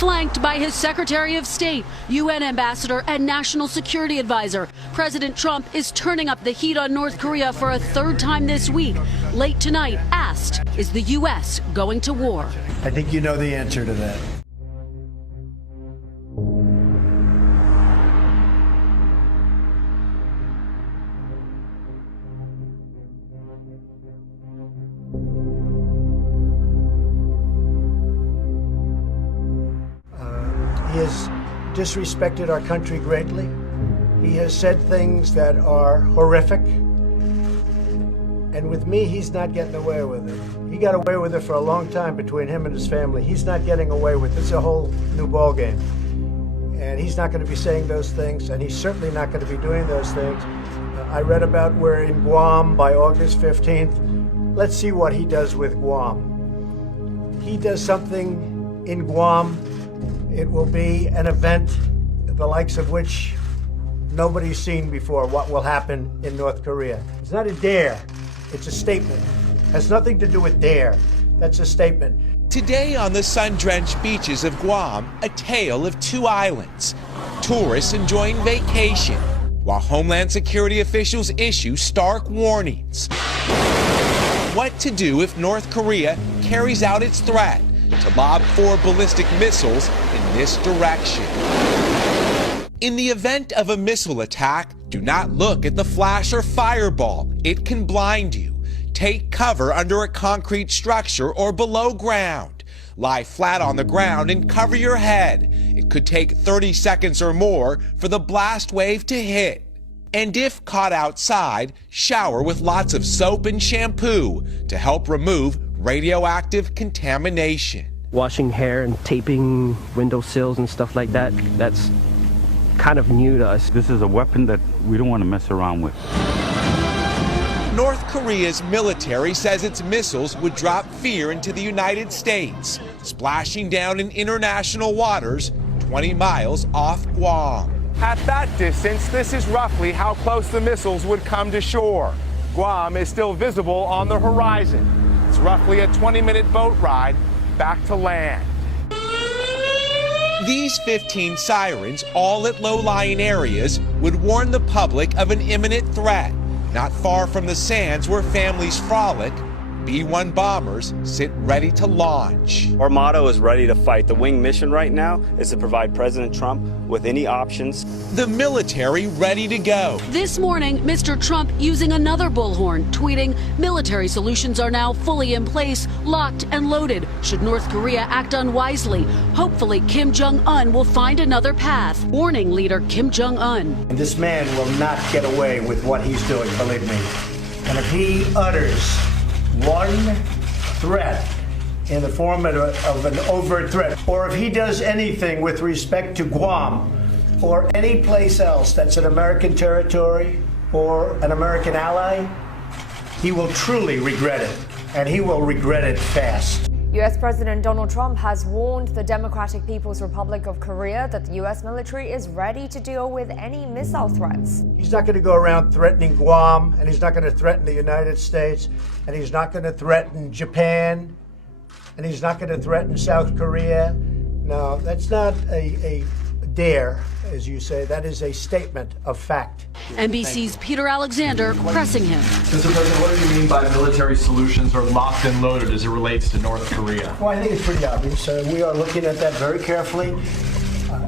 Flanked by his Secretary of State, UN Ambassador, and National Security Advisor, President Trump is turning up the heat on North Korea for a third time this week. Late tonight, asked, is the U.S. going to war? I think you know the answer to that. He has disrespected our country greatly. He has said things that are horrific. And with me, he's not getting away with it. He got away with it for a long time between him and his family. He's not getting away with it. It's a whole new ballgame. And he's not going to be saying those things, and he's certainly not going to be doing those things. I read about we're in Guam by August 15th. Let's see what he does with Guam. He does something in Guam. It will be an event the likes of which nobody's seen before, what will happen in North Korea. It's not a dare, it's a statement. It has nothing to do with dare. That's a statement. Today on the sun-drenched beaches of Guam, a tale of two islands. Tourists enjoying vacation, while Homeland Security officials issue stark warnings. What to do if North Korea carries out its threat to lob 4 ballistic missiles in this direction. In the event of a missile attack, do not look at the flash or fireball. It can blind you. Take cover under a concrete structure or below ground. Lie flat on the ground and cover your head. It could take 30 seconds or more for the blast wave to hit. And if caught outside, shower with lots of soap and shampoo to help remove radioactive contamination. Washing hair and taping windowsills and stuff like that, that's kind of new to us. This is a weapon that we don't want to mess around with. North Korea's military says its missiles would drop fear into the United States, splashing down in international waters 20 miles off Guam. At that distance, this is roughly how close the missiles would come to shore. Guam is still visible on the horizon. It's roughly a 20-minute boat ride back to land. These 15 sirens, all at low-lying areas, would warn the public of an imminent threat. Not far from the sands where families frolic, B-1 bombers sit ready to launch. Our motto is ready to fight. The wing mission right now is to provide President Trump with any options. The military ready to go. This morning, Mr. Trump using another bullhorn, tweeting, military solutions are now fully in place, locked and loaded. Should North Korea act unwisely, hopefully Kim Jong-un will find another path, warning leader Kim Jong-un. And this man will not get away with what he's doing, believe me. And if he utters one threat in the form of an overt threat, or if he does anything with respect to Guam or any place else that's an American territory or an American ally, he will truly regret it, and he will regret it fast. U.S. President Donald Trump has warned the Democratic People's Republic of Korea that the U.S. military is ready to deal with any missile threats. He's not going to go around threatening Guam, and he's not going to threaten the United States, and he's not going to threaten Japan, and he's not going to threaten South Korea. No, that's not a dare, as you say. That is a statement of fact. NBC's Peter Alexander pressing him. Mr. President, what do you mean by military solutions are locked and loaded as it relates to North Korea? Well, I think it's pretty obvious. We are looking at that very carefully,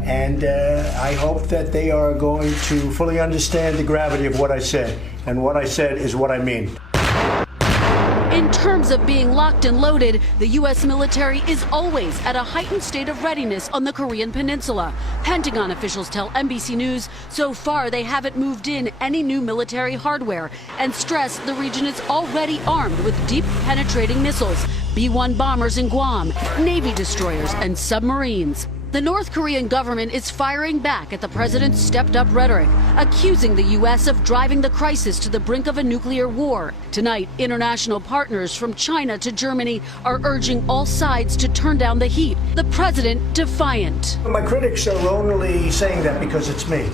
and I hope that they are going to fully understand the gravity of what I said. And what I said is what I mean. In terms of being locked and loaded, the U.S. military is always at a heightened state of readiness on the Korean Peninsula. Pentagon officials tell NBC News so far they haven't moved in any new military hardware and stress the region is already armed with deep penetrating missiles, B-1 bombers in Guam, Navy destroyers and submarines. The North Korean government is firing back at the president's stepped-up rhetoric, accusing the U.S. of driving the crisis to the brink of a nuclear war. Tonight, international partners from China to Germany are urging all sides to turn down the heat. The president defiant. My critics are only saying that because it's me.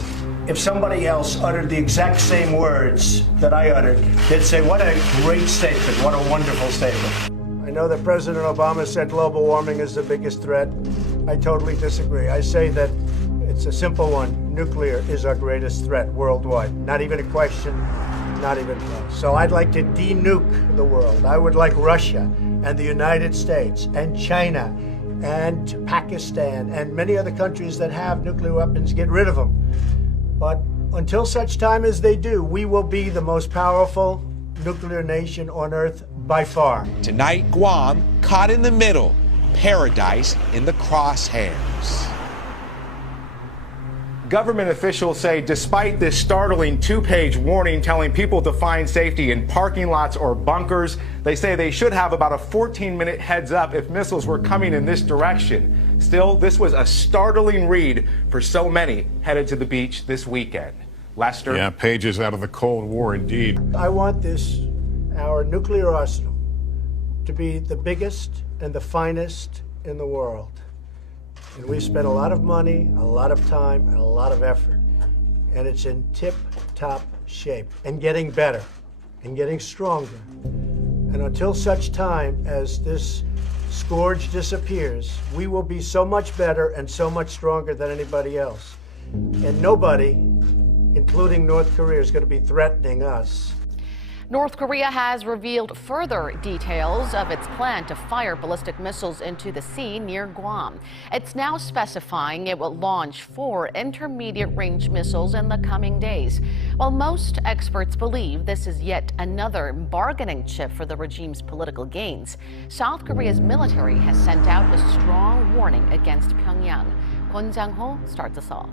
If somebody else uttered the exact same words that I uttered, they'd say, what a great statement, what a wonderful statement. I know that President Obama said global warming is the biggest threat. I totally disagree. I say that it's a simple one. Nuclear is our greatest threat worldwide. Not even a question, not even close. So I'd like to de-nuke the world. I would like Russia and the United States and China and Pakistan and many other countries that have nuclear weapons, get rid of them. But until such time as they do, we will be the most powerful nuclear nation on Earth by far. Tonight, Guam caught in the middle, paradise in the crosshairs. Government officials say despite this startling two-page warning telling people to find safety in parking lots or bunkers, they say they should have about a 14-minute heads up if missiles were coming in this direction. Still, this was a startling read for so many headed to the beach this weekend. Lester? Yeah, pages out of the Cold War indeed. I want our nuclear arsenal, to be the biggest and the finest in the world. And we've spent a lot of money, a lot of time, and a lot of effort. And it's in tip-top shape and getting better and getting stronger. And until such time as this scourge disappears, we will be so much better and so much stronger than anybody else. And nobody, including North Korea, is going to be threatening us. North Korea has revealed further details of its plan to fire ballistic missiles into the sea near Guam. It's now specifying it will launch 4 intermediate-range missiles in the coming days. While most experts believe this is yet another bargaining chip for the regime's political gains, South Korea's military has sent out a strong warning against Pyongyang. Kwon Jang-ho starts us off.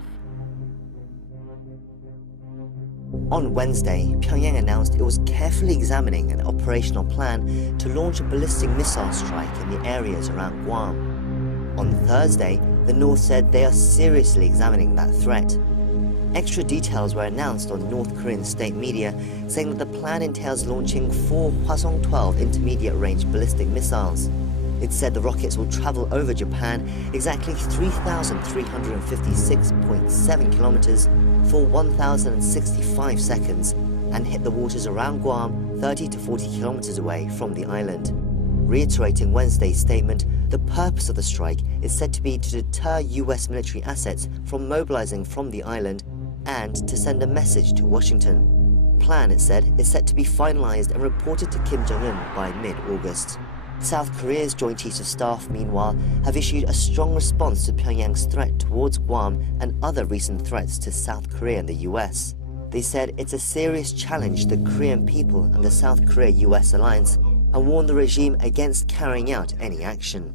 On Wednesday, Pyongyang announced it was carefully examining an operational plan to launch a ballistic missile strike in the areas around Guam. On Thursday, the North said they are seriously examining that threat. Extra details were announced on North Korean state media, saying that the plan entails launching 4 Hwasong-12 intermediate-range ballistic missiles. It said the rockets will travel over Japan exactly 3,356.7 kilometers for 1,065 seconds and hit the waters around Guam 30 to 40 kilometers away from the island. Reiterating Wednesday's statement, the purpose of the strike is said to be to deter US military assets from mobilizing from the island and to send a message to Washington. Plan, it said, is set to be finalized and reported to Kim Jong-un by mid-August. South Korea's Joint Chiefs of Staff, meanwhile, have issued a strong response to Pyongyang's threat towards Guam and other recent threats to South Korea and the US. They said it's a serious challenge to the Korean people and the South Korea-US alliance and warned the regime against carrying out any action.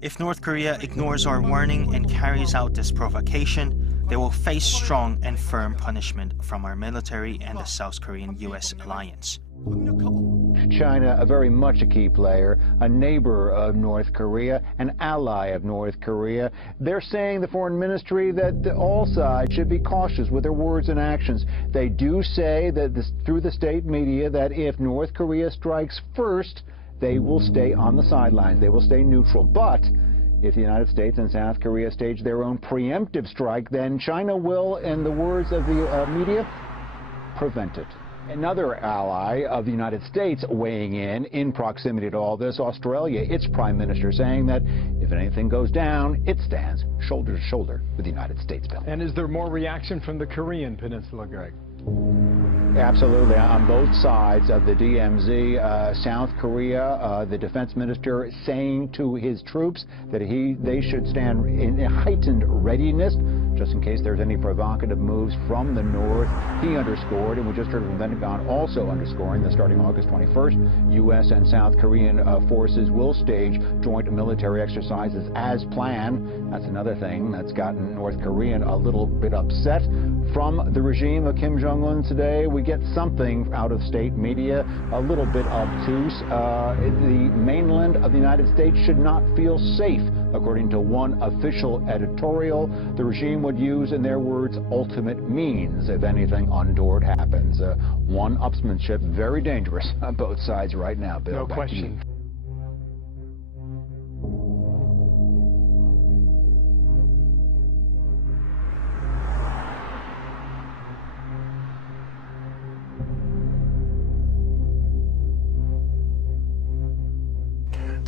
If North Korea ignores our warning and carries out this provocation, they will face strong and firm punishment from our military and the South Korean-US alliance. China, very much a key player, a neighbor of North Korea, an ally of North Korea. They're saying, the foreign ministry, that all sides should be cautious with their words and actions. They do say that through the state media that if North Korea strikes first, they will stay on the sidelines. They will stay neutral. But if the United States and South Korea stage their own preemptive strike, then China will, in the words of the media, prevent it. Another ally of the United States weighing in proximity to all this, Australia, its prime minister saying that if anything goes down, it stands shoulder to shoulder with the United States, Bill. And is there more reaction from the Korean Peninsula, Greg? Absolutely. On both sides of the DMZ, South Korea, the defense minister saying to his troops that they should stand in heightened readiness just in case there's any provocative moves from the north. He underscored, and we just heard from the Pentagon also underscoring that starting August 21st, U.S. and South Korean forces will stage joint military exercises as planned. That's another thing that's gotten North Korean a little bit upset. From the regime of Kim Jong-un today, we get something out of state media, a little bit obtuse. The mainland of the United States should not feel safe, according to one official editorial. The regime would use, in their words, ultimate means if anything untoward happens. One-upsmanship, very dangerous on both sides right now, Bill. No question.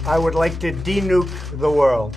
I would like to de-nuke the world.